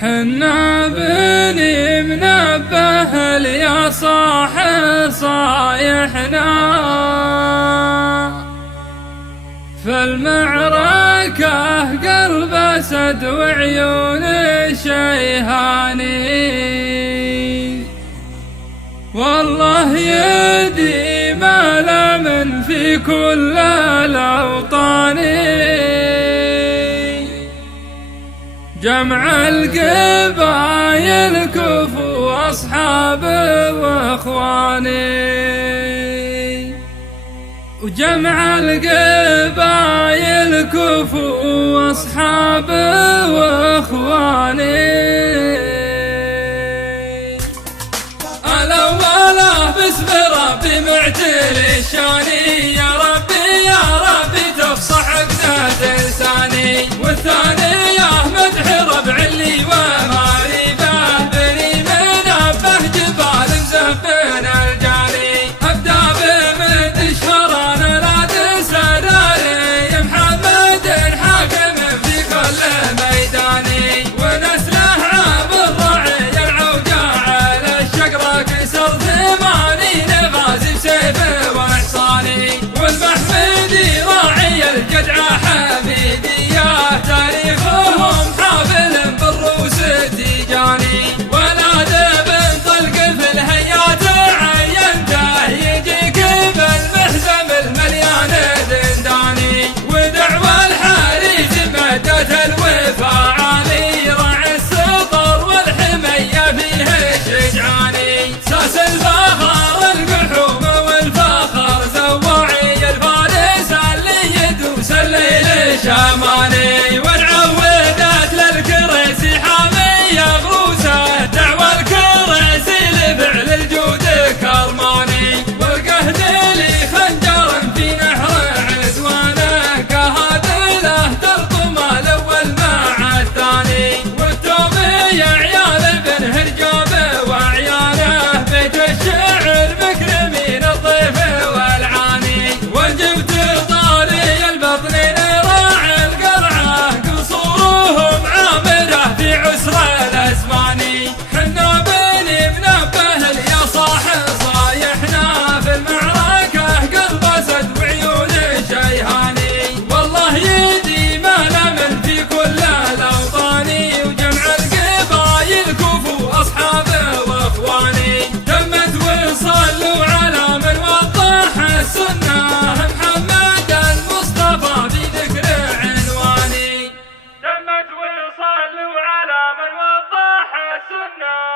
حنا بني منبه يا صاح صايحنا في المعركة قلب أسد وعيون شيهاني والله يدي ما لمن في كل الأوطان جمع القبايل كفو أصحابي وإخواني وجمع القبايل كفو أصحابي وإخواني الأولى باسم ربي معتلي الشاني يا ربي تفصح بذات لساني والثاني مدح ربع اللي وماريبه بني منبه جبال مزبن الجاني ابدا بمد شهران لا تسراري يا محمد حاكم في كل ميداني ونسله عاب الرعي العوجاع على الشقره كسر ثمانين غازي بسيفه واحصاني والمحمدي راعي الجدع حميدي يا تاريخهم حافل بالروس تيجاني ونادى بن طلق في الهيات عينته يجيك بالمحزم المليان دنداني ودعوى الحريز مدت الوفا عالي راعي السطر والحمية فيه الشجعاني ساس الفخر القحوم والفخر زواعي الفارس اللي يدوس الليل شماني صلوا على من وضح السنة